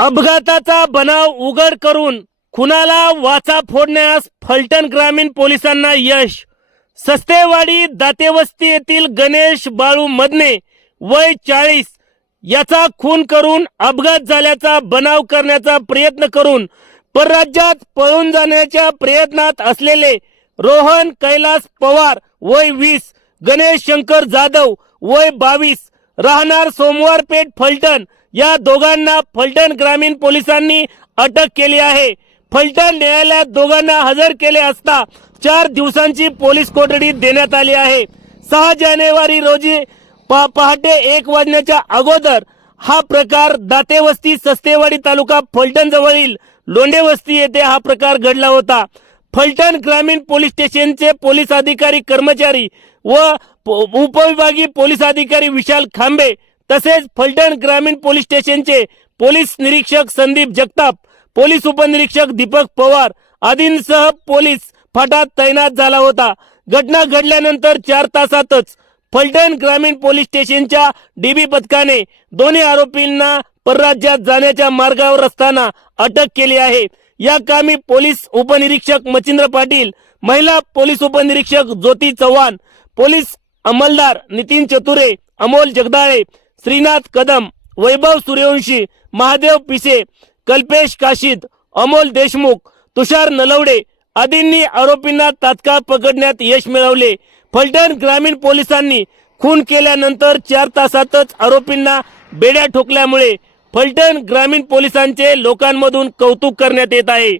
अपघाताचा बनाव उघड करून खुनाला वाचा फोडण्यास फलटण ग्रामीण पोलिसांना यश. सस्तेवाडी दातेवस्ती येथील गणेश बाळू मदने वय चाळीस याचा खून करून अपघात झाल्याचा बनाव करण्याचा प्रयत्न करून परराज्यात पळून जाण्याच्या प्रयत्नात असलेले रोहन कैलास पवार वय वीस गणेश शंकर जाधव वय बावीस राहणार सोमवार पेठ फलटण या दोघांना फलटण ग्रामीण पोलिसांनी अटक केली आहे. फलटण न्यायालयात दोघांना हजर केले असता चार दिवसांची पोलीस कोठडी देण्यात आली आहे. सहा जानेवारी रोजी पा- पहाटे एक वाजण्याच्या अगोदर हा प्रकार दातेवस्ती सस्तेवाडी तालुका फलटण जवळील लोंढेवस्ती येथे हा प्रकार घडला होता. फलटण ग्रामीण पोलीस स्टेशनचे पोलीस अधिकारी कर्मचारी व उपविभागीय पोलीस अधिकारी विशाल खांबे तसेच फलटण ग्रामीण पोलीस स्टेशनचे पोलीस निरीक्षक संदीप जगताप पोलीस उपनिरीक्षक दीपक पवार आदींसह पोलीस फाटा तैनात झाला होता. घटना घडल्यानंतर चार तासातच फलटण ग्रामीण पोलीस स्टेशनच्या डीबी पथकाने दोन्ही आरोपींना परराज्यात जाण्याच्या मार्गावर असताना अटक केली आहे. या कामी पोलीस उपनिरीक्षक मच्छिंद्र पाटील महिला पोलीस उपनिरीक्षक ज्योती चव्हाण पोलीस अंमलदार नितीन चतुरे अमोल जगदाळे श्रीनाथ कदम वैभव सूर्यवंशी महादेव पिसे कल्पेश काशीद अमोल देशमुख तुषार नलवडे आदींनी आरोपींना तात्काळ पकडण्यात यश मिळवले. फलटण ग्रामीण पोलिसांनी खून केल्यानंतर चार तासातच आरोपींना बेड्या ठोकल्यामुळे फलटण ग्रामीण पोलिसांचे लोकांमधून कौतुक करण्यात येत आहे.